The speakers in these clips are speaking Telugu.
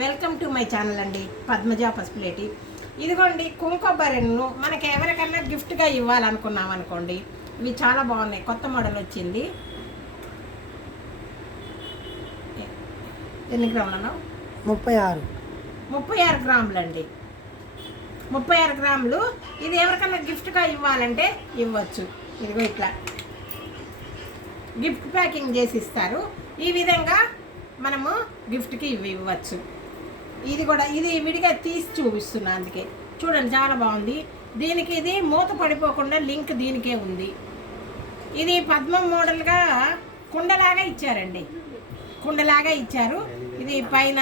వెల్కమ్ టు మై ఛానల్ అండి పద్మజ పసుపులేటి ఇదిగోండి కుంకొబ్బరిను మనకి ఎవరికన్నా గిఫ్ట్గా ఇవ్వాలనుకున్నాం అనుకోండి ఇవి చాలా బాగున్నాయి కొత్త మోడల్ వచ్చింది. ఎన్ని గ్రాములను ముప్పై ఆరు. ముప్పై ఆరు గ్రాములు అండి. ముప్పై ఆరు గ్రాములు ఇది ఎవరికన్నా గిఫ్ట్గా ఇవ్వాలంటే ఇవ్వచ్చు. ఇదిగో ఇట్లా. గిఫ్ట్ ప్యాకింగ్ చేసి ఇస్తారు. ఈ విధంగా మనము గిఫ్ట్కి ఇవి ఇవ్వచ్చు. ఇది కూడా ఇది విడిగా తీసి చూపిస్తున్నా అందుకే. చూడండి చాలా బాగుంది. దీనికి ఇది మూత పడిపోకుండా లింక్ దీనికే ఉంది. ఇది పద్మం మోడల్గా కుండలాగా ఇచ్చారండి. కుండలాగా ఇచ్చారు. ఇది పైన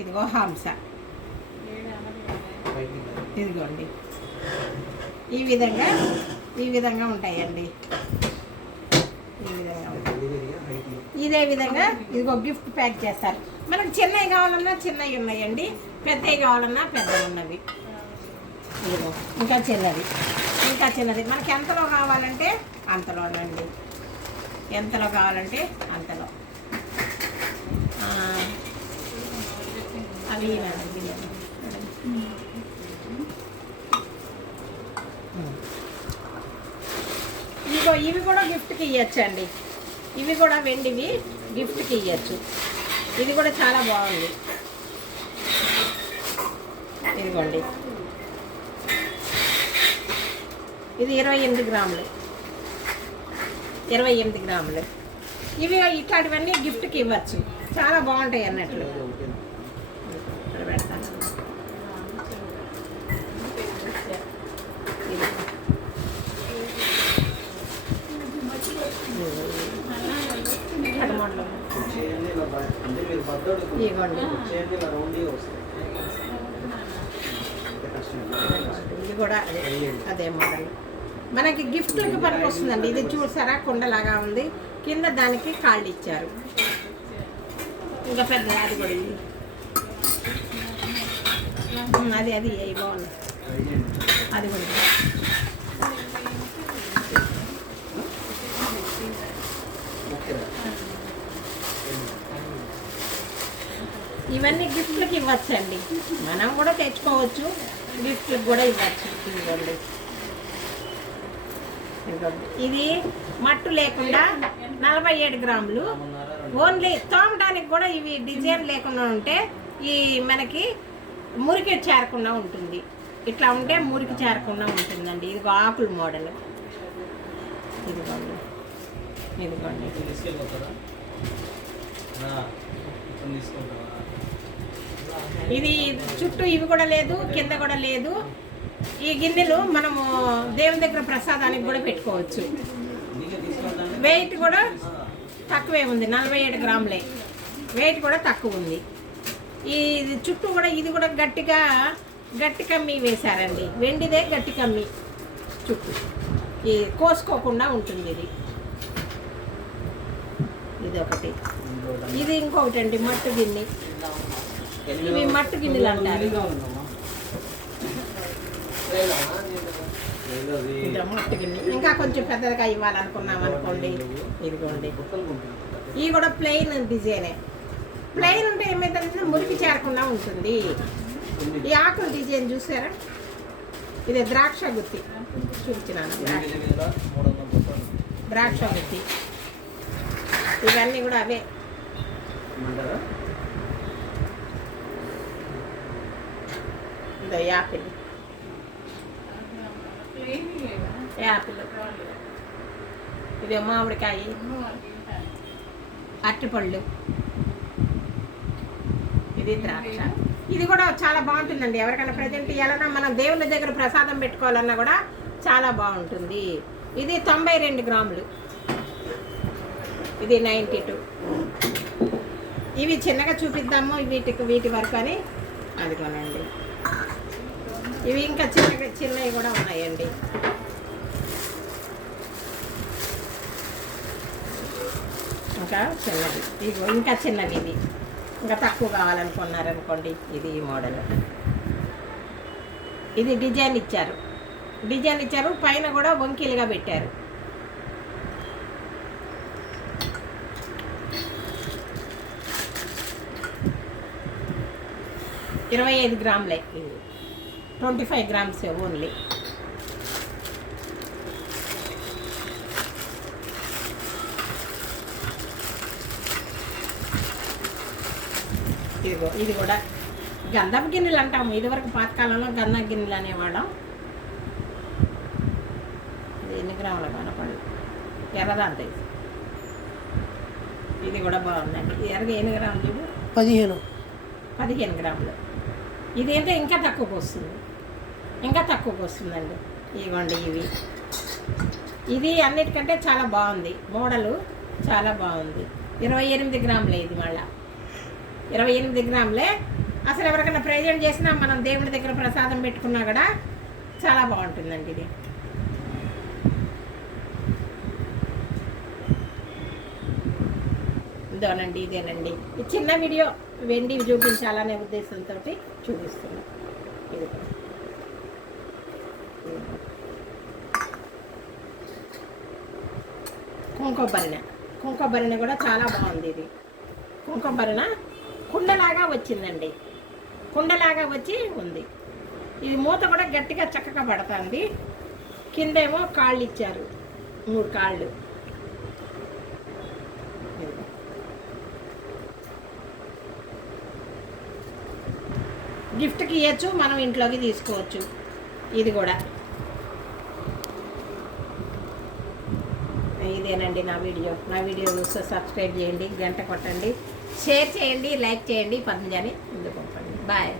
ఇదిగో హంస. ఇదిగోండి. ఈ విధంగా ఈ విధంగా ఉంటాయండి. ఈ విధంగా ఇదే విధంగా ఇదిగో గిఫ్ట్ ప్యాక్ చేస్తారు. మనకు చిన్నవి కావాలన్నా చిన్నవి ఉన్నాయండి. పెద్దవి కావాలన్నా పెద్దవి ఉన్నవి. ఇంకా చిన్నది ఇంకా చిన్నది. మనకి ఎంతలో కావాలంటే అంతలోనండి ఎంతలో కావాలంటే అంతలో. అవి ఇవి ఇదిగో ఇవి కూడా గిఫ్ట్కి ఇవ్వచ్చు అండి ఇవి కూడా వెండివి గిఫ్ట్కి ఇవ్వచ్చు ఇది కూడా చాలా బాగుంది. ఇదిగోండి. ఇది ఇరవై ఎనిమిది గ్రాములు. ఇరవై ఎనిమిది గ్రాములు. ఇవి ఇట్లాంటివన్నీ గిఫ్ట్కి ఇవ్వచ్చు. చాలా బాగుంటాయి అన్నట్లు. ఇక్కడ పెడతాను ఇది. అటు మోడల్. ఇదిగోండి ఇది కూడా అదే మోడల్ మనకి గిఫ్ట్లకి పనికి వస్తుందండి ఇది చూసారా కుండలాగా ఉంది కింద దానికి కాళ్ళు ఇచ్చారు ఇంకా పెద్ద అది కూడా ఇది. అది అది బాగుంది అది కూడా ఇవన్నీ ఇవ్వచ్చు ఇవ్వచ్చండి. మనం కూడా తెచ్చుకోవచ్చు. గిఫ్ట్లకు కూడా ఇవ్వచ్చు. ఇవ్వండి ఇది మట్టు లేకుండా నలభై ఏడు గ్రాములు. ఓన్లీ తోమడానికి కూడా ఇవి డిజైన్ లేకుండా ఉంటే ఈ మనకి మురికి చేరకుండా ఉంటుంది. ఇట్లా ఉంటే మురికి చేరకుండా ఉంటుందండి. ఇది ఆకులు మోడల్. ఇదిగోండి. ఇదిగోండి. ఇది చుట్టూ ఇవి కూడా లేదు కింద కూడా లేదు. ఈ గిన్నెలు మనము దేవుని దగ్గర ప్రసాదానికి కూడా పెట్టుకోవచ్చు. వెయిట్ కూడా తక్కువే ఉంది నలభై ఏడు గ్రాములే. వెయిట్ కూడా తక్కువ ఉంది. ఈ చుట్టూ కూడా ఇది కూడా గట్టిగా గట్టి కమ్మి వేశారండి. వెండిదే గట్టి కమ్మి చుట్టూ. ఈ కోసుకోకుండా ఉంటుంది ఇది. ఇది ఒకటి ఇది ఇంకొకటి అండి మట్టు గిన్నె. ఇవి మట్టు గిన్నెలు అంటారు. మట్టు గిన్నె ఇంకా కొంచెం పెద్దదిగా ఇవ్వాలనుకున్నాం అనుకోండి. ఇదిగోండి. ఇవి కూడా ప్లెయిన్ డిజైనే ప్లెయిన్ ఉంటే ఏమైందంటే మురికి చేరకుండా ఉంటుంది. ఈ ఆకుల డిజైన్ చూసారా? ఇది ద్రాక్ష గుత్తి. చూపించినాను ద్రాక్ష గుత్తి. ఇవన్నీ కూడా అవే. యాపిల్. యాపిల్. ఇది మామిడికాయ. అరటిపళ్ళు. ఇది ద్రాక్ష. ఇది కూడా చాలా బాగుంటుందండి. ఎవరికైనా ప్రజెంట్ ఇవ్వాలన్నా మనం దేవుళ్ళ దగ్గర ప్రసాదం పెట్టుకోవాలన్నా కూడా చాలా బాగుంటుంది. ఇది తొంభై రెండు గ్రాములు. ఇది నైంటీ టూ ఇవి చిన్నగా చూపిద్దాము వీటికి వీటి వరకు అని. అదిగోనండి. ఇవి ఇంకా చిన్నగా చిన్నవి కూడా ఉన్నాయండి. ఇంకా చిన్నది ఇగో ఇంకా చిన్నవి ఇది ఇంకా తక్కువ కావాలనుకున్నారనుకోండి ఇది ఈ మోడల్. ఇది డిజైన్ ఇచ్చారు. డిజైన్ ఇచ్చారు పైన కూడా వంకీలుగా పెట్టారు. ఇరవై ఐదు గ్రాములే. ఇది ట్వంటీ ఫైవ్ గ్రామ్స్ ఓన్లీ ఇదిగో ఇది కూడా గంధపు గిన్నెలు అంటాము. ఇదివరకు పాతకాలంలో గంధం గిన్నెలు అనేవాళ్ళం. ఎన్ని గ్రాముల కనపడదు ఎర్రదాంత ఇది. కూడా బాగుందండి ఎర్రగా ఎన్ని గ్రాములు పదిహేను. పదిహేను గ్రాములు. ఇది అంటే ఇంకా తక్కువకి వస్తుంది. ఇంకా తక్కువకి వస్తుందండి. ఇవ్వండి ఇవి. ఇది అన్నిటికంటే చాలా బాగుంది. మోడలు చాలా బాగుంది. ఇరవై ఎనిమిది గ్రాములే ఇది మళ్ళా. ఇరవై ఎనిమిది గ్రాములే. అసలు ఎవరికైనా ప్రజెంట్ చేసినా మనం దేవుడి దగ్గర ప్రసాదం పెట్టుకున్నా కూడా చాలా బాగుంటుందండి ఇది. ఇదోనండి ఇదేనండి. ఈ చిన్న వీడియో వెండి చూపించాలనే ఉద్దేశంతో చూపిస్తున్నాను ఇది. కుంకొబ్బరిన. కుంకుమరిన కూడా చాలా బాగుంది ఇది. కుంకొబ్బరిన కుండలాగా వచ్చిందండి. కుండలాగా వచ్చి ఉంది. ఇది మూత కూడా గట్టిగా చక్కగా పడుతుంది. కిందేమో కాళ్ళు ఇచ్చారు. మూడు కాళ్ళు. గిఫ్ట్కి ఇవ్వచ్చు మనం ఇంట్లోకి తీసుకోవచ్చు. ఇది కూడా. ఇదేనండి నా వీడియో. నా వీడియో చూస్తే సబ్స్క్రైబ్ చేయండి గంట కొట్టండి షేర్ చేయండి లైక్ చేయండి పద్మజాని ముందు పంపండి. బాయ్.